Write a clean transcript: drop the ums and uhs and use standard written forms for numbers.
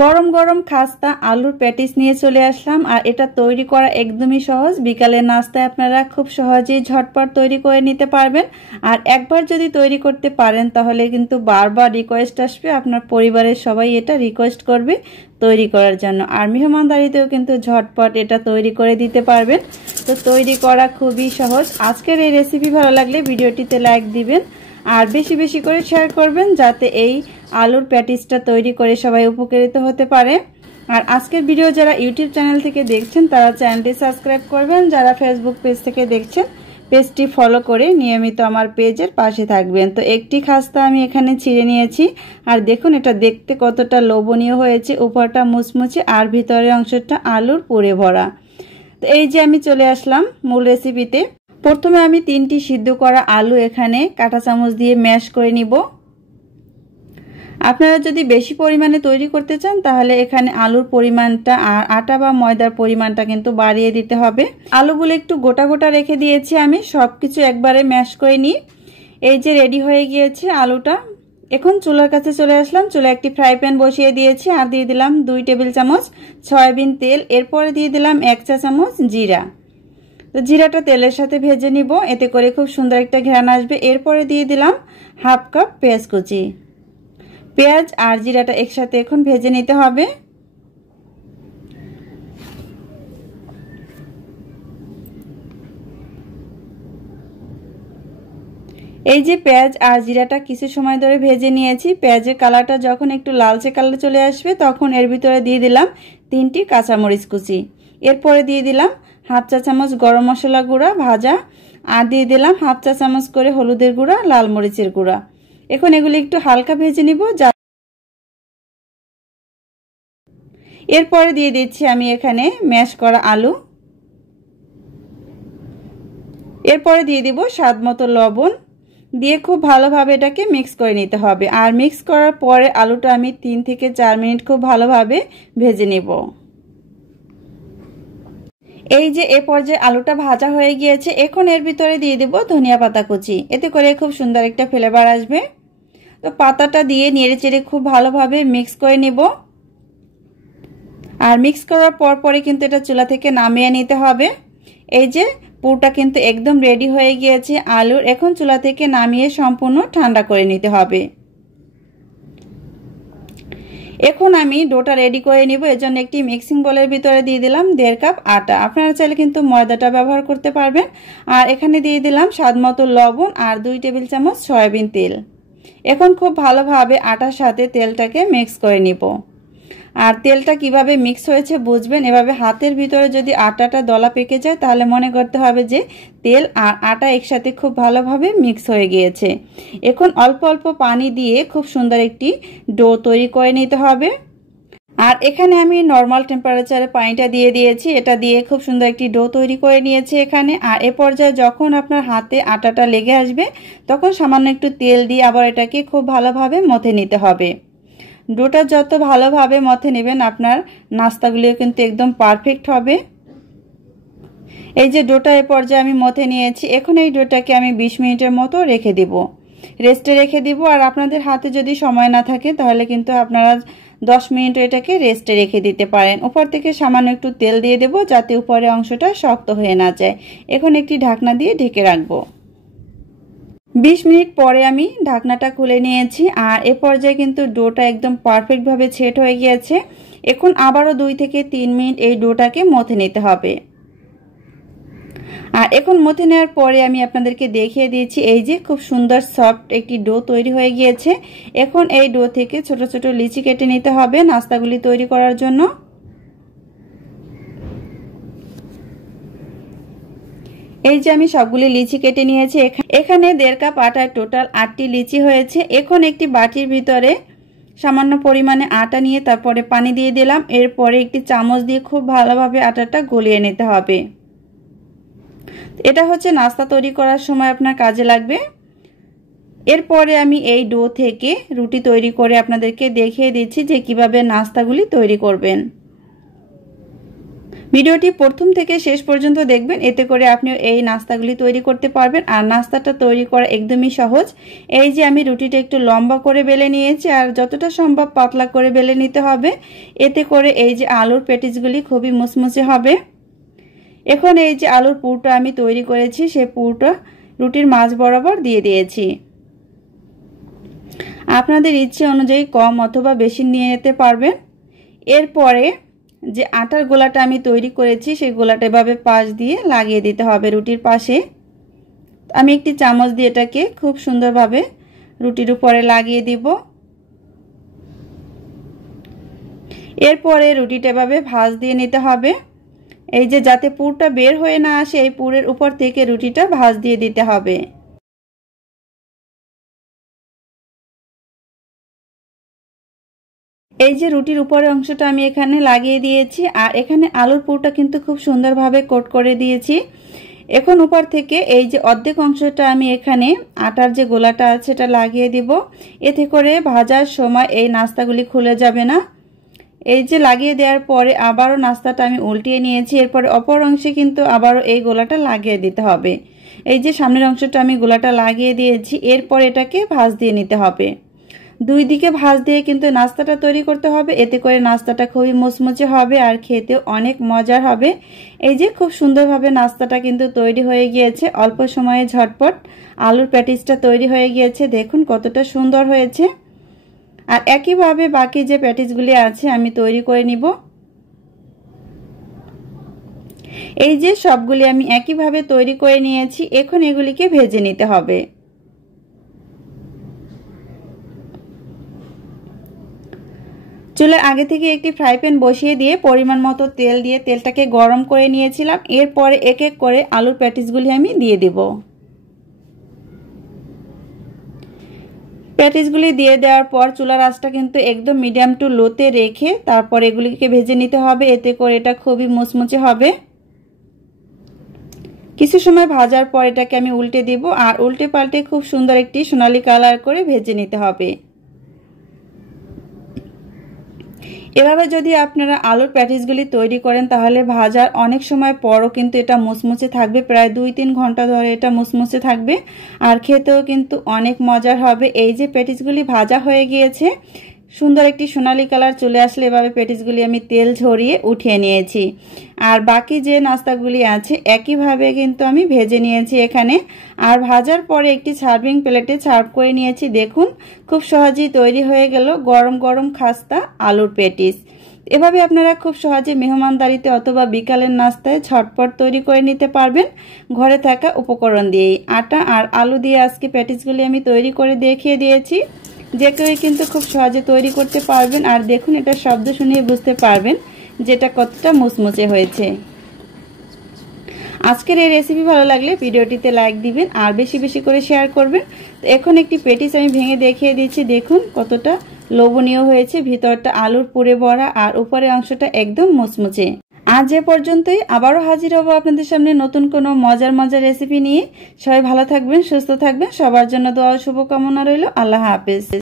গরম গরম খাস্তা আলুর প্যাটিস নিয়ে চলে আসলাম। আর এটা তৈরি করা একদমই সহজ। বিকালের নাস্তায় আপনারা খুব সহজেই ঝটপট তৈরি করে নিতে পারবেন। আর একবার যদি তৈরি করতে পারেন তাহলে কিন্তু বারবার রিকোয়েস্ট আসবে, আপনার পরিবারের সবাই এটা রিকোয়েস্ট করবে তৈরি করার জন্য। আর মেহমানদারিতেও কিন্তু ঝটপট এটা তৈরি করে দিতে পারবেন। তো তৈরি করা খুবই সহজ। আজকের এই রেসিপি ভালো লাগলে ভিডিওটিতে লাইক দিবেন আর বেশি বেশি করে শেয়ার করবেন, যাতে এই আলুর প্যাটিসটা তৈরি করে সবাই উপকৃত হতে পারে। আর আজকের ভিডিও যারা ইউটিউব চ্যানেল থেকে দেখছেন তারা চ্যানেলটি সাবস্ক্রাইব করবেন, যারা ফেসবুক পেজ থেকে দেখছেন পেজটি ফলো করে নিয়মিত আমার পেজের পাশে থাকবেন। তো একটি খাস্তা আমি এখানে ছিঁড়ে নিয়েছি। আর দেখুন এটা দেখতে কতটা লোভনীয় হয়েছে, উপরটা মুচমুচে আর ভিতরের অংশটা আলুর পুরে ভরা। তো এই যে আমি চলে আসলাম মূল রেসিপিতে। প্রথমে আমি 3টি সিদ্ধ করা আলু এখানে কাঁটা চামচ দিয়ে ম্যাশ করে নিব। আপনারা যদি বেশি পরিমাণে তৈরি করতে চান তাহলে এখানে আলুর পরিমাণটা আর আটা বা ময়দার পরিমাণটা কিন্তু বাড়িয়ে দিতে হবে। আলুগুলো একটু গোটা গোটা রেখে দিয়েছি, আমি সবকিছু একবারে ম্যাশ করে নিই। এই যে রেডি হয়ে গিয়েছে আলুটা। এখন চুলার কাছে চলে আসলাম। চুলায় একটি ফ্রাই প্যান বসিয়ে দিয়েছি আর দিয়ে দিলাম 2 টেবিল চামচ সয়াবিন তেল। এরপরে দিয়ে দিলাম 1 চা চামচ জিরা। তো জিরাটা তেলের সাথে ভেজে নিব, এতে করে খুব সুন্দর একটা ঘ্রাণ আসবে। এরপরে দিয়ে দিলাম হাফ কাপ পেঁয়াজ কুচি। পেঁয়াজ আর জিরাটা একসাথে এখন ভেজে নিতে হবে। এই যে পেঁয়াজ আর জিরাটা কিছু সময় ধরে ভেজে নিয়েছি। পেঁয়াজের কালারটা যখন একটু লালচে কালার চলে আসবে তখন এর ভিতরে দিয়ে দিলাম 3টি কাঁচামরিচ কুচি। এরপরে দিয়ে দিলাম হাফ চা চামচ গরম মশলা গুঁড়া ভাজা আর দিয়ে দিলাম হাফ চা চামচ করে হলুদের গুঁড়া, লাল মরিচের গুঁড়া। এখন এগুলি একটু হালকা ভেজে নিব। এরপরে দিয়ে দিচ্ছি আমি এখানে ম্যাশ করা আলু। এরপরে দিয়ে দিব স্বাদ মতো লবণ, দিয়ে খুব ভালোভাবে এটাকে মিক্স করে নিতে হবে। আর মিক্স করার পরে আলুটা আমি 3 থেকে 4 মিনিট খুব ভালোভাবে ভেজে নেব। এই যে এ পর্যায়ে আলুটা ভাজা হয়ে গিয়েছে। এখন এর ভিতরে দিয়ে দেব ধনিয়া পাতা কুচি, এতে করে খুব সুন্দর একটা ফ্লেভার আসবে। তো পাতাটা দিয়ে নেড়েচেড়ে খুব ভালোভাবে মিক্স করে নেব। আর মিক্স করার পরে কিন্তু এটা চুলা থেকে নামিয়ে নিতে হবে। এই যে পুরটা কিন্তু একদম রেডি হয়ে গিয়েছে আলুর। এখন চুলা থেকে নামিয়ে সম্পূর্ণ ঠান্ডা করে নিতে হবে। এখন আমি ডোটা রেডি করে নিব। এজন্য একটি মিক্সিং বোলের ভিতরে দিয়ে দিলাম 1.5 কাপ আটা। আপনারা চাইলে কিন্তু ময়দাটা ব্যবহার করতে পারবেন। আর এখানে দিয়ে দিলাম স্বাদ মতো লবণ আর 2 টেবিল চামচ সয়াবিন তেল। এখন খুব ভালোভাবে আটার সাথে তেলটাকে মিক্স করে নিব। আর তেলটা কিভাবে মিক্স হয়েছে বুঝবেন, এভাবে হাতের ভিতরে যদি আটাটা দলা পেকে যায় তাহলে মনে করতে হবে যে তেল আর আটা একসাথে খুব ভালোভাবে মিক্স হয়ে গিয়েছে। এখন অল্প অল্প পানি দিয়ে খুব সুন্দর একটি ডো তৈরি করে নিতে হবে। আর এখানে আমি নরমাল টেম্পারেচারে পানিটা দিয়ে দিয়েছি, এটা দিয়ে খুব সুন্দর একটি ডো তৈরি করে নিয়েছি এখানে। আর এ পর্যায়ে যখন আপনার হাতে আটাটা লেগে আসবে তখন সামান্য একটু তেল দিয়ে আবার এটাকে খুব ভালোভাবে মথে নিতে হবে। ডোটা যত ভালোভাবে মথে নেবেন আপনার নাস্তাগুলিও কিন্তু একদম পারফেক্ট হবে। এই যে ডোটা এ পর্যায়ে আমি মথে নিয়েছি। এখন এই ডোটাকে আমি 20 মিনিটের মতো রেখে দিব, রেস্টে রেখে দিব। আর আপনাদের হাতে যদি সময় না থাকে তাহলে কিন্তু আপনারা 10 মিনিট এটাকে রেস্টে রেখে দিতে পারেন। উপর থেকে সামান্য একটু তেল দিয়ে দেব যাতে উপরের অংশটা শক্ত হয়ে না যায়। এখন একটি ঢাকনা দিয়ে ঢেকে রাখবো। 20 মিনিট পরে আমি ঢাকনাটা খুলে নিয়েছি। আর এ পর্যায়ে কিন্তু ডোটা একদম পারফেক্ট ভাবে সেট হয়ে গিয়েছে। এখন আবারও 2 থেকে 3 মিনিট এই ডোটাকে মথে নিতে হবে। আর এখন মথে নেওয়ার পরে আমি আপনাদেরকে দেখিয়ে দিয়েছি এই যে খুব সুন্দর সফট একটি ডো তৈরি হয়ে গিয়েছে। এখন এই ডো থেকে ছোট ছোট লিচি কেটে নিতে হবে নাস্তাগুলি তৈরি করার জন্য। এই যে আমি সবগুলি লিচি কেটে নিয়েছি। এখানে 1.5 কাপ আটায় টোটাল 8টি লিচি হয়েছে। এখন একটি বাটির ভিতরে সামান্য পরিমাণে আটা নিয়ে তারপরে পানি দিয়ে দিলাম। এরপরে একটি চামচ দিয়ে খুব ভালোভাবে আটাটা গলিয়ে নিতে হবে। এটা হচ্ছে নাস্তা তৈরি করার সময় আপনার কাজে লাগবে। এরপরে আমি এই ডো থেকে রুটি তৈরি করে আপনাদেরকে দেখিয়ে দিচ্ছি যে কিভাবে নাস্তাগুলি তৈরি করবেন। ভিডিওটি প্রথম থেকে শেষ পর্যন্ত দেখবেন, এতে করে আপনি এই নাস্তাগুলি তৈরি করতে পারবেন। আর নাস্তাটা তৈরি করা একদমই সহজ। এই যে আমি রুটিটা একটু লম্বা করে বেলে নিয়েছি, আর যতটা সম্ভব পাতলা করে বেলে নিতে হবে, এতে করে এই যে আলুর প্যাটিসগুলি খুবই মুচমুচে হবে। এখন এই যে আলুর পুরটা আমি তৈরি করেছি, সেই পুরটা রুটির মাঝ বরাবর দিয়ে দিয়েছি। আপনাদের ইচ্ছে অনুযায়ী কম অথবা বেশি নিয়ে নিতে পারবেন। এরপরে যে আটার গোলাটা আমি তৈরি করেছি, সেই গোলাটা এভাবে পাশ দিয়ে লাগিয়ে দিতে হবে রুটির পাশে। আমি একটি চামচ দিয়ে এটাকে খুব সুন্দরভাবে রুটির উপরে লাগিয়ে দিব। এরপরে রুটিটা এভাবে ভাঁজ দিয়ে নিতে হবে। এই যে যাতে পুরটা বের হয়ে না আসে, এই পুরের উপর থেকে রুটিটা ভাঁজ দিয়ে দিতে হবে। এই যে রুটির উপরের অংশটা আমি এখানে লাগিয়ে দিয়েছি, আর এখানে আলুর পুরটা কিন্তু খুব সুন্দরভাবে কোট করে দিয়েছি। এখন উপর থেকে এই যে অর্ধেক অংশটা আমি এখানে আটার যে গোলাটা আছে এটা লাগিয়ে দিব। এতে করে ভাজার সময় এই নাস্তাগুলি খুলে যাবে না। এই যে লাগিয়ে দেওয়ার পরে আবারও নাস্তাটা আমি উল্টিয়ে নিয়েছি। এরপরে অপর অংশে কিন্তু আবারও এই গোলাটা লাগিয়ে দিতে হবে। এই যে সামনের অংশটা আমি গোলাটা লাগিয়ে দিয়েছি। এরপর এটাকে ভাঁজ দিয়ে নিতে হবে। দুই দিকে ভাঁজ দিয়ে কিন্তু নাস্তাটা তৈরি করতে হবে, এতে করে নাস্তাটা খুবই মুচমুচে হবে আর খেতে অনেক মজার হবে। এই যে খুব সুন্দরভাবে নাস্তাটা কিন্তু তৈরি হয়ে গিয়েছে। অল্প সময়ে ঝটপট আলুর প্যাটিসটা তৈরি হয়ে গিয়েছে। দেখুন কতটা সুন্দর হয়েছে। আর একইভাবে বাকি যে প্যাটিসগুলি আছে আমি তৈরি করে নিব। এই যে সবগুলি আমি একইভাবে তৈরি করে নিয়েছি। এখন এগুলিকে ভেজে নিতে হবে। চুলার আগে থেকে একটি ফ্রাই প্যান বসিয়ে দিয়ে পরিমাণ মতো তেল দিয়ে তেলটাকে গরম করে নিয়েছিলাম। এরপরে এক এক করে আলুর প্যাটিসগুলি আমি দিয়ে দেব। প্যাটিসগুলি দিয়ে দেওয়ার পর চুলার আঁচটা কিন্তু একদম মিডিয়াম টু লোতে রেখে তারপর এগুলিকে ভেজে নিতে হবে, এতে করে এটা খুবই মুচমুচে হবে। কিছু সময় ভাজার পর এটাকে আমি উল্টে দিব, আর উল্টে পাল্টে খুব সুন্দর একটি সোনালী কালার করে ভেজে নিতে হবে। এভাবে যদি আপনারা আলুর প্যাটিসগুলি তৈরি করেন তাহলে ভাজার অনেক সময় পরও কিন্তু এটা মুচমুচে থাকবে। প্রায় 2-3 ঘন্টা ধরে এটা মুচমুচে থাকবে আর খেতেও কিন্তু অনেক মজার হবে। এই যে প্যাটিসগুলি ভাজা হয়ে গিয়েছে, সুন্দর একটি সোনালী কালার চলে আসলে এভাবে প্যাটিসগুলি আমি তেল ঝরিয়ে উঠিয়ে নিয়েছি। আর বাকি যে নাস্তাগুলি আছে একইভাবে কিন্তু আমি ভেজে নিয়েছি এখানে। আর ভাজার পরে একটি সার্ভিং প্লেটে সার্ভ করে নিয়েছি। দেখুন খুব সহজেই তৈরি হয়ে গেল গরম গরম খাস্তা আলুর প্যাটিস। এভাবে আপনারা খুব সহজে মেহমানদারিতে অথবা বিকালের নাস্তায় ঝটপট তৈরি করে নিতে পারবেন ঘরে থাকা উপকরণ দিয়েই। আটা আর আলু দিয়ে আজকে প্যাটিসগুলি আমি তৈরি করে দেখিয়ে দিয়েছি। যে কেউই কিন্তু খুব সহজে তৈরি করতে পারবেন। আর দেখুন এটা শব্দ শুনিয়ে বুঝতে পারবেন যেটা কতটা মুচমুচে হয়েছে। আজকের এই রেসিপি ভালো লাগলে ভিডিওটিতে লাইক দিবেন আর বেশি বেশি করে শেয়ার করবেন। তো এখন একটি প্যাটিস আমি ভেঙে দেখিয়ে দিচ্ছি। দেখুন কতটা লোভনীয় হয়েছে, ভিতরটা আলুর পুরে ভরা আর উপরের অংশটা একদম মুচমুচে। আজ এ পর্যন্তই, আবারও হাজির হব আপনাদের সামনে নতুন কোনো মজার মজার রেসিপি নিয়ে। সবাই ভালো থাকবেন, সুস্থ থাকবেন, সবার জন্য দোয়া ও শুভকামনা রইল। আল্লাহ হাফেজ।